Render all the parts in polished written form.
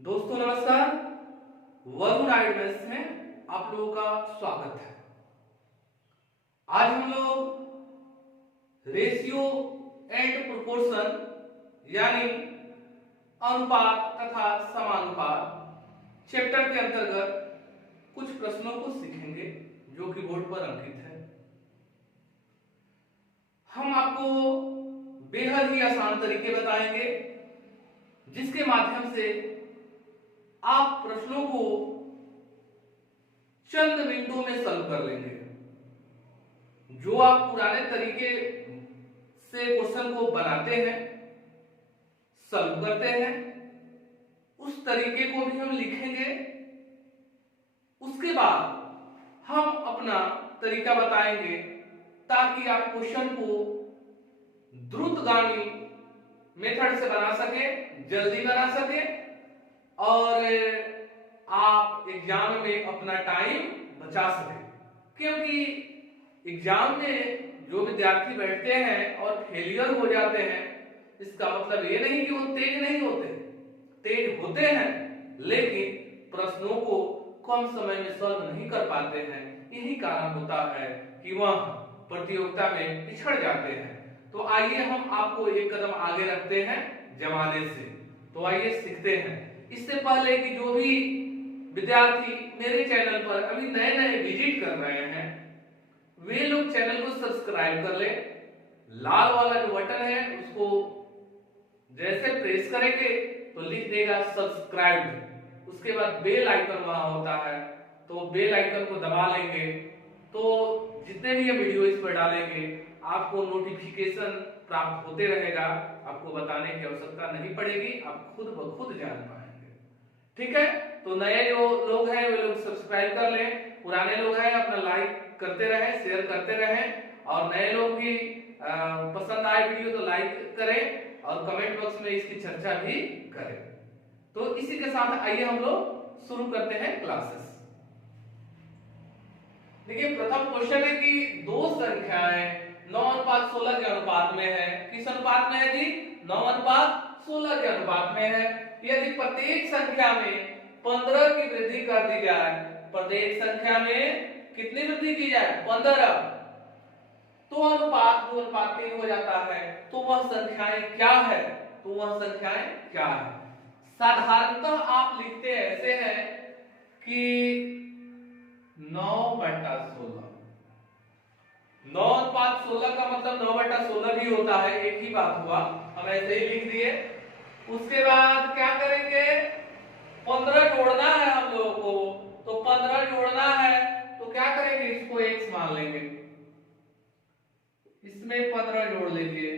दोस्तों नमस्कार। वरुण आइडमेंस में आप लोगों का स्वागत है। आज हम लोग रेशियो एंड प्रोपोर्शन यानी अनुपात तथा समानुपात चैप्टर के अंतर्गत कुछ प्रश्नों को सीखेंगे जो कि बोर्ड पर अंकित है। हम आपको बेहद ही आसान तरीके बताएंगे जिसके माध्यम से आप प्रश्नों को चंद मिनटों में सॉल्व कर लेंगे। जो आप पुराने तरीके से क्वेश्चन को बनाते हैं, सॉल्व करते हैं, उस तरीके को भी हम लिखेंगे। उसके बाद हम अपना तरीका बताएंगे ताकि आप क्वेश्चन को द्रुतगामी मेथड से बना सके, जल्दी बना सके और आप एग्जाम में अपना टाइम बचा सके। क्योंकि एग्जाम में जो विद्यार्थी बैठते हैं और फेलियर हो जाते हैं, इसका मतलब ये नहीं कि वो तेज नहीं होते, तेज होते हैं, लेकिन प्रश्नों को कम समय में सॉल्व नहीं कर पाते हैं। यही कारण होता है कि वह प्रतियोगिता में पिछड़ जाते हैं। तो आइए हम आपको एक कदम आगे रखते हैं जमाने से। तो आइए सीखते हैं। इससे पहले कि जो भी विद्यार्थी मेरे चैनल पर अभी नए नए विजिट कर रहे हैं, वे लोग चैनल को सब्सक्राइब कर ले। लाल वाला जो बटन है उसको जैसे प्रेस करेंगे तो लिख देगा सब्सक्राइब। उसके बाद बेल आइकन वहां होता है, तो बेल आइकन को दबा लेंगे तो जितने भी ये वीडियो इस पर डालेंगे आपको नोटिफिकेशन प्राप्त होते रहेगा। आपको बताने की आवश्यकता नहीं पड़ेगी, आप खुद ब खुद जान पाएंगे। ठीक है, तो नए जो लोग हैं वे लोग सब्सक्राइब कर लें, पुराने लोग हैं अपना लाइक करते रहें, शेयर करते रहें, और नए लोग भी पसंद आए वीडियो तो लाइक करें और कमेंट बॉक्स में इसकी चर्चा भी करें। तो इसी के साथ आइए हम लोग शुरू करते हैं क्लासेस। देखिए, प्रथम क्वेश्चन है कि दो संख्याएं 9:16 के अनुपात में है। किस अनुपात में है जी? 9:16 के अनुपात में है। यदि प्रत्येक संख्या में 15 की वृद्धि कर दी जाए, प्रत्येक संख्या में कितनी वृद्धि की जाए? 15, तो अनुपात 2:3 हो जाता है। तो वह संख्याएं क्या है? तो वह संख्याएं क्या है? साधारणतः आप लिखते ऐसे हैं कि 9/16। 9:16 का मतलब 9/16 भी होता है, एक ही बात हुआ, हम ऐसे ही लिख दिए। उसके बाद क्या करेंगे? 15 जोड़ना है हम लोगों को, तो 15 जोड़ना है तो क्या करेंगे? इसको x मान लेंगे, इसमें 15 जोड़ लीजिए।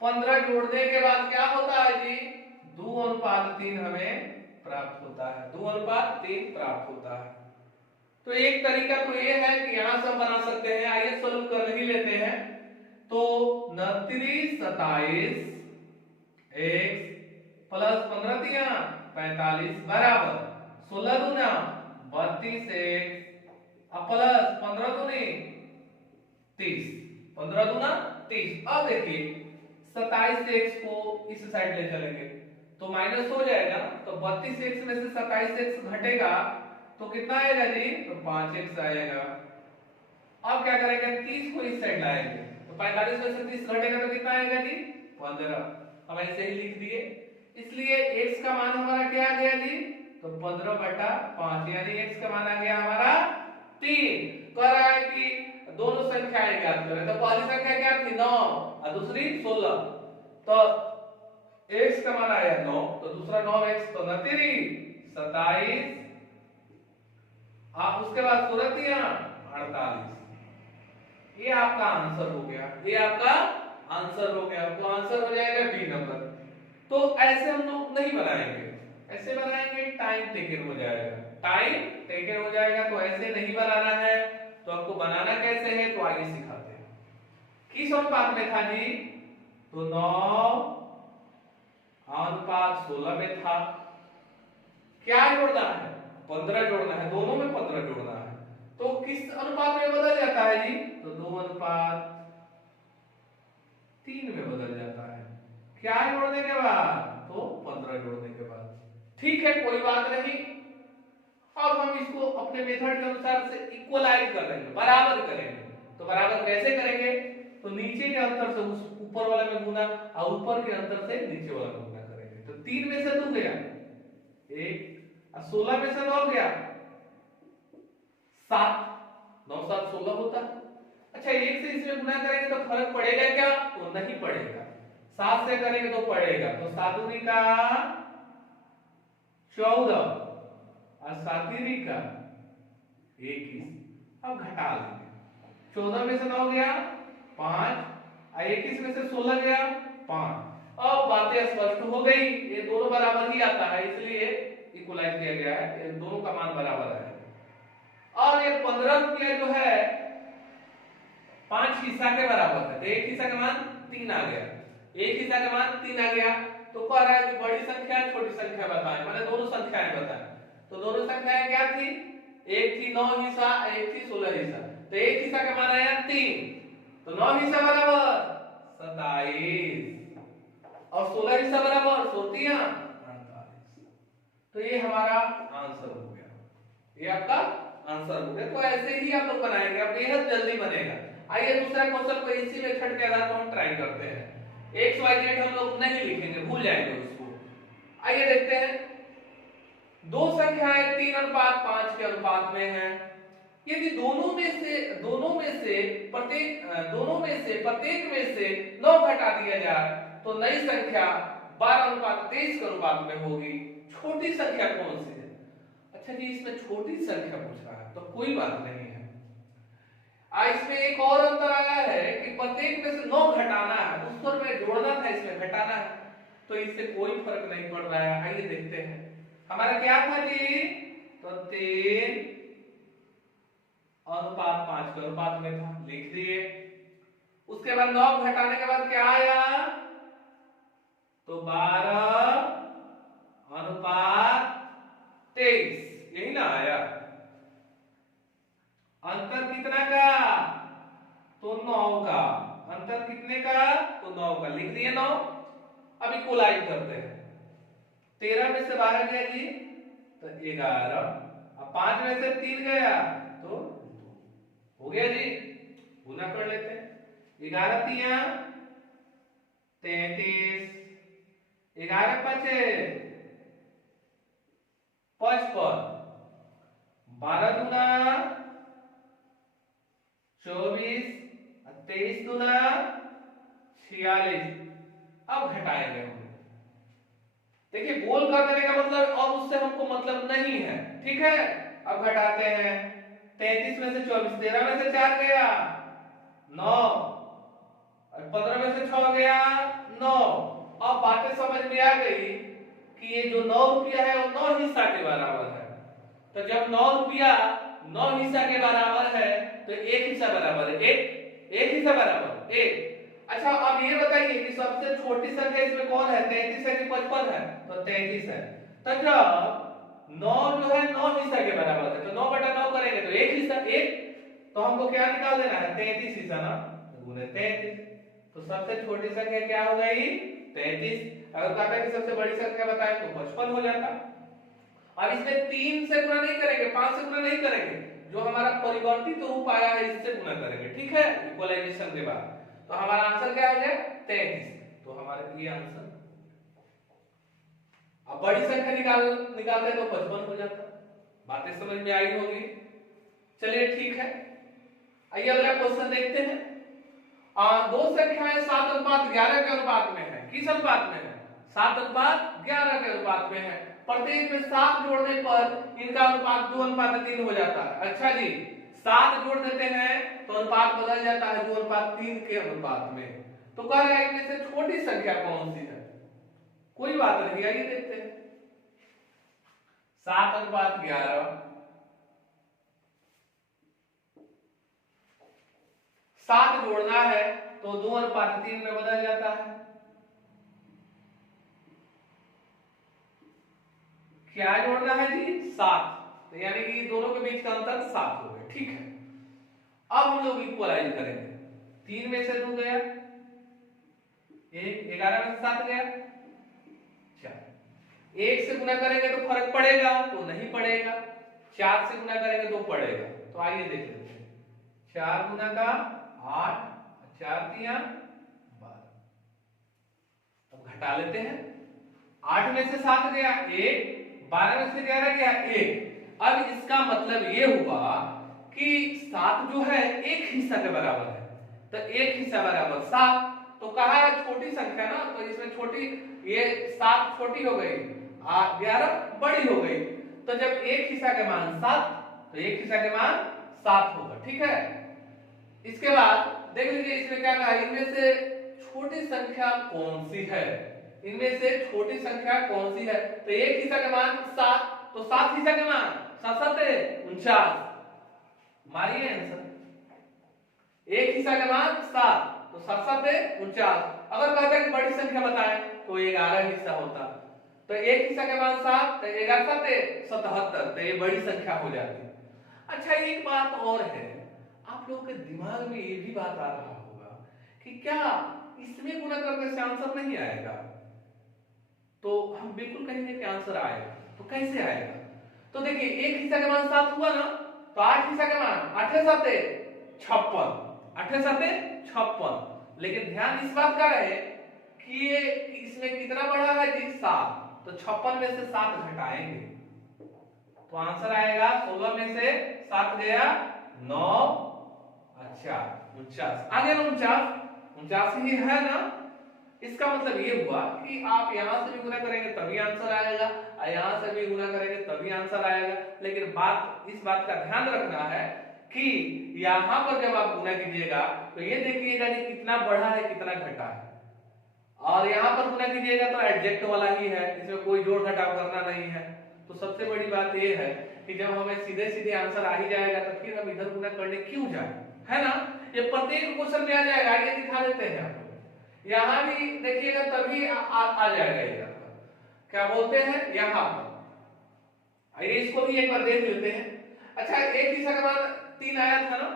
पंद्रह जोड़ने के बाद क्या होता है जी? 2:3 हमें प्राप्त होता है, 2:3 प्राप्त होता है। तो एक तरीका तो ये है कि यहां से हम बना सकते हैं। आइए सॉल्व कर ही लेते हैं। तो 29 27 x प्लस 15 3 45 बराबर 16 दूना 32 x प्लस 15 दूनी 30, 15 दूना 30। अब देखिए 27 x को इस साइड ले चलेंगे तो माइनस हो जाएगा, तो 32x में से 27x घटेगा तो कितना आएगा जी? तो 5x आएगा। अब क्या करेंगे? 30 को इस साइड लाएंगे तो 45 में से 30 घटेगा तो कितना आएगा जी? 15। हम ऐसे ही लिख दिए। इसलिए x का मान हमारा क्या आ गया जी? तो 15/5, यानी x का मान आ गया हमारा 3। कह रहा है कि दोनों संख्याएं ज्ञात करें। तो पहली संख्या क्या थी? 9 और दूसरी 16। तो x का मान आया 9, तो दूसरा 9x तो 27। आप उसके बाद 48। ये आपका आंसर हो गया, ये आपका आंसर हो गया। तो आंसर हो जाएगा बी नंबर। तो ऐसे हम लोग नहीं बनाएंगे, ऐसे बनाएंगे टाइम टेकन हो जाएगा, टाइम टेकन हो जाएगा। तो ऐसे नहीं बनाना है। तो आपको बनाना कैसे है तो आइए सिखाते हैं। किस अनुपात में था जी? तो 9:16 में था। क्या जोड़ना है? 15 जोड़ना है, दोनों में 15 जोड़ना है। तो किस अनुपात में बदल जाता है जी? तो 2:3 में बदल जाता है। क्या जोड़ने के बाद? तो 15 जोड़ने के बाद। ठीक है, कोई बात नहीं। अब हम इसको अपने मेथड के अनुसार से इक्वलाइज कर देंगे, बराबर करेंगे। तो बराबर कैसे करेंगे? तो नीचे के अंतर से उस ऊपर वाला में गुना और ऊपर के अंतर से नीचे वाला में गुना करेंगे। तो 3 में से 2 गया 1 और 16 में से 9 गया 7, 9 7 16 होता है। अच्छा, 1 से इसमें गुना करेंगे तो फर्क पड़ेगा क्या? तो नहीं पड़ेगा। 7 से करेंगे तो पड़ेगा। तो 7 दूनी का 14 और 7 दूनी का 21। अब घटा लेंगे। 14 में से 9 गया 5 और 21 में से 16 गया 5। अब बातें स्पष्ट हो गई। ये दोनों बराबर ही आता है, इसलिए इक्वलाइज किया गया है। ये दोनों का मान बराबर है। और ये 15 रुपया जो है 5 हिस्सा के बराबर है। तो एक हिस्सा का मान 3 आ गया, एक हिस्सा का मान 3 आ गया। तो कह रहा है कि बड़ी संख्या छोटी संख्या बताएं, माने दोनों संख्याएं बताएं। तो दोनों संख्याएं क्या थी? एक थी 9 हिस्सा, एक थी 16 हिस्सा। तो एक हिस्सा का मान आया 3, तो 9 हिस्सा बराबर 27 और 16 हिस्सा बराबर 48। तो ये हमारा आंसर हो गया, ये आपका आंसर हो गया। तो ऐसे ही आप लोग बनाएंगे, अब बेहद जल्दी बनेगा। आइए दूसरा क्वेश्चन को इसी मेथड के आधार पर हम ट्राई करते हैं। एक्स वाई जेड हम लोग नहीं लिखेंगे, भूल जाएंगे उसको। आइए देखते हैं। दो संख्याएं 3:5 के अनुपात में हैं। यदि दोनों में से प्रत्येक में से 9 घटा दिया जाए तो नई संख्या 12:23 के अनुपात में होगी। छोटी संख्या कौन सी है? अच्छा जी, इसमें छोटी संख्या पूछ रहा है, तो कोई बात नहीं है। इसमें एक और अंतर आया है कि प्रत्येक में से 9 घटाना है, उस पर में जोड़ना था, इसमें घटाना है। तो इससे कोई फर्क नहीं पड़ रहा है। आइए देखते हैं हमारा क्या था जी। तो 3:5 के अनुपात में था, लिख दिए। उसके बाद 9 घटाने के बाद क्या आया? तो 12:23, यही ना आया। अंतर कितना का? तो 9 का। अंतर कितने का? तो 9 का, लिख दिए 9। अब इक्वलाइज करते हैं। 13 में से 12 गया जी तो 11, अब 5 में से 3 गया तो हो गया जी। गुना कर लेते हैं। 11 तिया 33, 11 पचे 55, 12 दूना 24, 23 दूना 46। अब घटाएंगे हम। देखिए, गोल कर देने का मतलब अब उससे हमको मतलब नहीं है, ठीक है। अब घटाते हैं। 33 में से 24, 13 में से 4 गया 9 और 15 में से 6 गया 9। अब बातें समझ में आ गई कि ये जो 9 रुपया है वो 9 हिस्सा के बराबर है। तो जब 9 रुपया 9 हिस्सा के बराबर है तो एक हिस्सा बराबर है एक हिस्सा बराबर 1। अच्छा, अब ये बताइए कि सबसे छोटी संख्या इसमें कौन है? 33 है कि 55 है? तो 33 है। तो जब 9 जो है 9 हिस्सा के बराबर है तो 9/9 करेंगे तो एक हिस्सा 1। तो हमको क्या निकाल देना है? 33 हिस्सा ना, गुने 33। तो सबसे छोटी संख्या क्या हो गई? 33। अगर कहता कि सबसे बड़ी संख्या बताए तो 55 हो जाता। अब इसमें 3 से गुना नहीं करेंगे, 5 से गुना नहीं करेंगे, जो हमारा परिवर्तित रूप आया है इससे गुना करेंगे, ठीक है, इक्वलाइजेशन के बाद। तो हमारा आंसर क्या हो गया? 33। तो हमारे ये आंसर। अब बड़ी संख्या निकालते तो 55 हो जाता। बातें समझ में आई होगी। चलिए ठीक है, आइए अगला क्वेश्चन देखते हैं। दो संख्याएं 7:11 के अनुपात में है। किस अनुपात में है? 7:11 के अनुपात में है। प्रत्येक में 7 जोड़ने पर इनका अनुपात 2:3 हो जाता है। अच्छा जी, 7 जोड़ देते हैं तो अनुपात बदल जाता है 2:3 के अनुपात में। तो कह रहा है इनमें से छोटी संख्या कौन सी है? कोई बात नहीं, आइए देखते हैं। 7:11, 7 जोड़ना है तो 2:3 में बदल जाता है। क्या जोड़ना है जी? 7। तो यानी कि दोनों के बीच का अंतर 7 हो गया, ठीक है। अब हम लोग इक्वलाइज करेंगे। 3 में से 2 गया, एक, 11 में से 7 गया 4। 1 से गुना करेंगे तो फर्क पड़ेगा? तो नहीं पड़ेगा। 4 से गुना करेंगे तो पड़ेगा। तो आइए देख लेते हैं। 4 गुना का 8, 4 तिया 12। अब घटा लेते हैं। 8 में से 7 गया 1, 12 में से 11 गया 1। अब इसका मतलब ये हुआ कि 7 जो है एक हिस्सा के बराबर है, तो एक हिस्सा बराबर 7। तो कहा है छोटी संख्या ना, तो इसमें छोटी, ये 7 छोटी हो गई, 11 बड़ी हो गई। तो जब एक हिस्सा के मान 7, तो एक हिस्सा के मान 7 होगा। ठीक है। इसके बाद देख लीजिए इसमें क्या कहा, इनमें से छोटी संख्या कौन सी है? इनमें से छोटी संख्या कौन सी है? तो एक हिस्सा के मान 7, तो 7 हिस्सा के मान 7 7 49। मारिए आंसर। एक हिस्सा के मान 7, तो 7 7 49। अगर कहते हैं कि बड़ी संख्या बताएं तो 11 हिस्सा होता। तो एक हिस्सा के मान 7, तो 11 7 77, तो ये बड़ी संख्या हो जाती। अच्छा एक बात और है, आप लोगों के दिमाग में ये भी बात आ रहा होगा कि क्या इसमें गुणा करने से आंसर नहीं आएगा? तो हम बिल्कुल कहेंगे कि आंसर आएगा। तो कैसे आएगा? तो देखिए एक हिस्सा के मान 7 हुआ ना, तो 8 हिस्सा के मान 8 7 56, 8 7 56। लेकिन ध्यान इस बात का रहे कि ये इसमें कितना बढ़ा है जी 7, तो 56 में से 7 घटाएंगे तो आंसर आएगा 16 में से 7 गया 9, अच्छा 49 आ गया 49 ही है ना। इसका मतलब ये हुआ कि आप यहां से भी गुना करेंगे तभी आंसर आएगा, और यहां से भी गुना करेंगे तभी आंसर आएगा। लेकिन इस बात का ध्यान रखना है कि यहां पर जब आप गुना कीजिएगा तो ये देखिएगा कि कितना बढ़ा है कितना घटा है, और यहां पर गुना कीजिएगा तो एडजेक्ट वाला ही है, इसमें कोई जोड़ घटाव करना नहीं है। तो सबसे बड़ी बात ये है कि जब हमें सीधे सीधे आंसर आ ही जाएगा तो फिर हम इधर गुना करने क्यों जाए, है ना। ये प्रत्येक क्वेश्चन में आ जाएगा, ये दिखा देते हैं आपको। यहां भी देखिएगा तभी आ जाएगा ये, क्या बोलते हैं यहां पर। आइए इसको भी एक बार देख लेते हैं। अच्छा एक हिस्सा के बाद 3 आया था ना,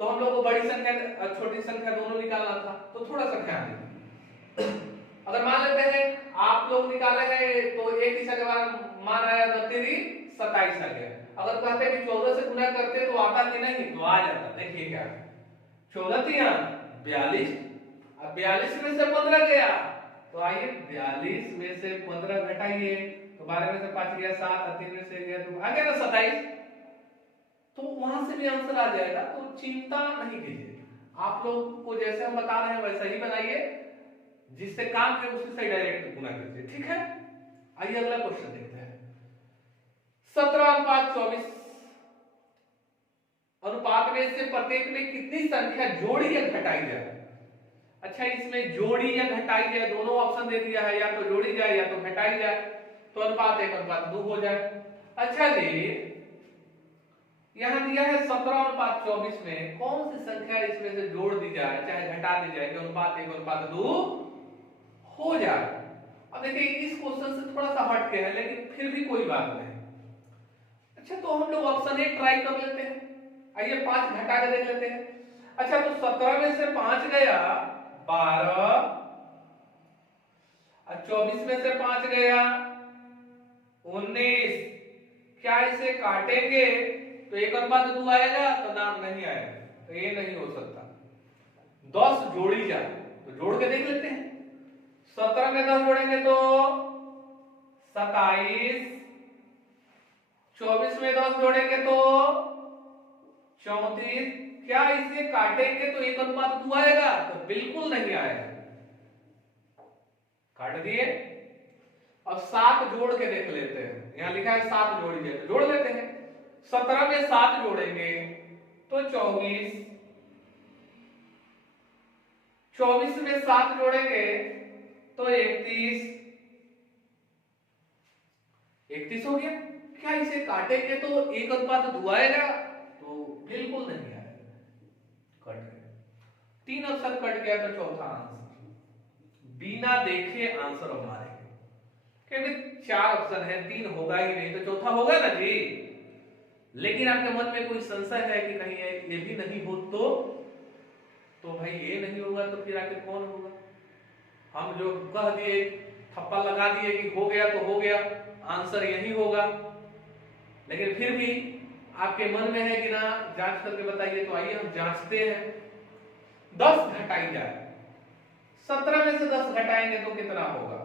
तो हम लोग को बड़ी संख्या और छोटी संख्या दोनों निकालना था। तो थोड़ा सा ध्यान दीजिए। अगर मान लेते हैं आप लोग निकालेंगे तो एक हिस्सा के बाद मान आया 27 आ गया। अगर कहते हैं कि 14 से गुना करते तो आता कि नहीं, तो आ जाता। देखिए क्या 14 तिया 42, अब 42 में से 15 गया, तो आइए 42 में से 15 घटाइए, तो 12 में से 5 गया 7, और 3 में से गया 2 आ गया ना 27। तो वहां से भी आंसर आ जाएगा। तो चिंता नहीं कीजिए, आप लोग को जैसे हम बता रहे हैं वैसा ही बनाइए, जिससे काम है उसी से डायरेक्ट गुना कीजिए। ठीक है। आइए अगला क्वेश्चन देखते हैं। 17:24 अनुपात में से प्रत्येक में कितनी संख्या जोड़ी या घटाई जाए? अच्छा इसमें जोड़ी या घटाई जाए दोनों ऑप्शन दे दिया है, या तो जोड़ी जाए या तो घटाई जाए। तो अनुपात 1 अनुपात 2 हो जाए। अच्छा जी यहां दिया है 17:24 में कौन सी संख्या इसमें से जोड़ दी जाए चाहे घटा दी जाए कि अनुपात 1 अनुपात 2 हो जाए। अब देखिए इस क्वेश्चन से थोड़ा सा हट के है, लेकिन फिर भी कोई बात नहीं। अच्छा तो हम लोग ऑप्शन ए ट्राई कर लेते हैं। आइए 5 घटा के देख लेते हैं। अच्छा तो 17 में से 5 गया 12, और 24 में से 5 गया 19। क्या इसे काटेंगे तो 1 अनुपात 2 आएगा? तो नाम नहीं आएगा, तो ये नहीं हो सकता। 10 जोड़ी जाए तो जोड़ के देख लेते हैं। 17 में 10 जोड़ेंगे तो 27, 24 में 10 जोड़ेंगे तो 34। क्या इसे काटेंगे तो 1 अनुपात 2 आएगा? तो बिल्कुल नहीं आएगा। काट दिए। अब 7 जोड़ के देख लेते हैं। यहां लिखा है 7 जोड़िए, तो जोड़ लेते हैं। 17 में 7 जोड़ेंगे तो 24, 24 में 7 जोड़ेंगे तो 31, 31 हो गया। क्या इसे काटेंगे तो 1 अनुपात 2 आएगा? तो बिल्कुल नहीं आएगा, कट गया। 3 ऑप्शन कट गया तो चौथा आंसर बिना देखे आंसर हमारे, क्योंकि 4 ऑप्शन है, 3 होगा ही नहीं तो चौथा होगा ना जी। लेकिन आपके मन में कोई संशय है कि कहीं ये भी नहीं हो तो भाई ये नहीं होगा तो फिर आखिर कौन होगा? हम जो कह दिए, थप्पा लगा दिए कि हो गया तो हो गया, आंसर यही होगा, लेकिन फिर भी आपके मन में है कि ना जांच करके बताइए, तो आइए हम जांचते हैं। 10 घटाई जाए, 17 में से 10 घटाएंगे तो कितना होगा?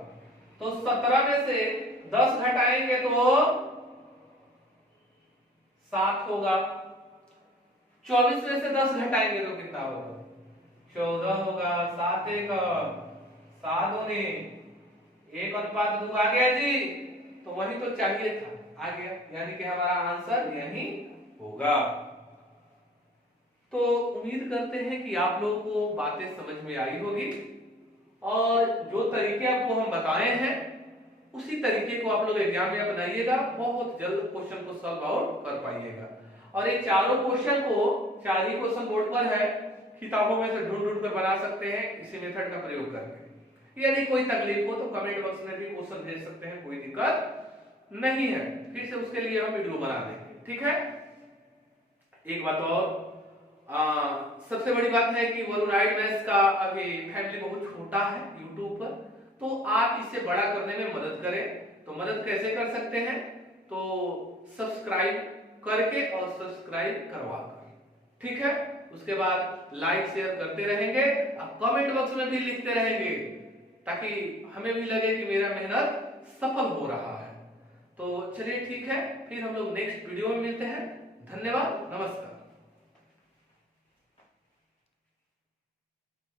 तो 17 में से 10 घटाएंगे तो 7 होगा। 24 में से 10 घटाएंगे तो कितना होगा? 14 होगा। 7 एक 7 दूनी 1:2 आ गया जी, तो वही तो चाहिए था, आ गया, यानी कि हमारा आंसर यही होगा। तो उम्मीद करते हैं कि आप लोगों को बातें समझ में आई होगी, और जो तरीके आपको हम बताए हैं उसी तरीके को आप लोग एग्जाम में अपनाइएगा, बहुत जल्द क्वेश्चन को सॉल्व आउट कर पाइएगा। और ये चारों क्वेश्चन को, 4 ही क्वेश्चन बोर्ड पर है, किताबों में से ढूंढ ढूंढ कर बना सकते हैं इसी मेथड का प्रयोग करके। यदि कोई तकलीफ हो तो कमेंट बॉक्स में भी क्वेश्चन भेज सकते हैं, कोई दिक्कत नहीं है, फिर से उसके लिए हम वीडियो बना देंगे, ठीक है। एक बात और, सबसे बड़ी बात है कि वरुणाइड मैथ्स का अभी फैमिली बहुत छोटा है यूट्यूब पर, तो आप इसे बड़ा करने में मदद करें। तो मदद कैसे कर सकते हैं? तो सब्सक्राइब करके और सब्सक्राइब करवा कर, ठीक है। उसके बाद लाइक शेयर करते रहेंगे और कमेंट बॉक्स में भी लिखते रहेंगे, ताकि हमें भी लगे कि मेरा मेहनत सफल हो रहा है। तो चलिए ठीक है, फिर हम लोग नेक्स्ट वीडियो में मिलते हैं। धन्यवाद, नमस्कार।